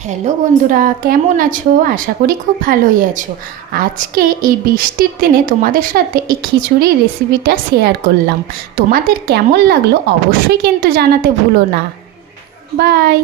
Hello বন্ধুরা, কেমন আছো? আশা করি খুব ভালোই আছো। আজকে এই বৃষ্টির দিনে তোমাদের সাথে এই খিচুড়ির রেসিপিটা শেয়ার করলাম। তোমাদের কেমন লাগল অবশ্যই কিন্তু জানাতে ভুলো না। বাই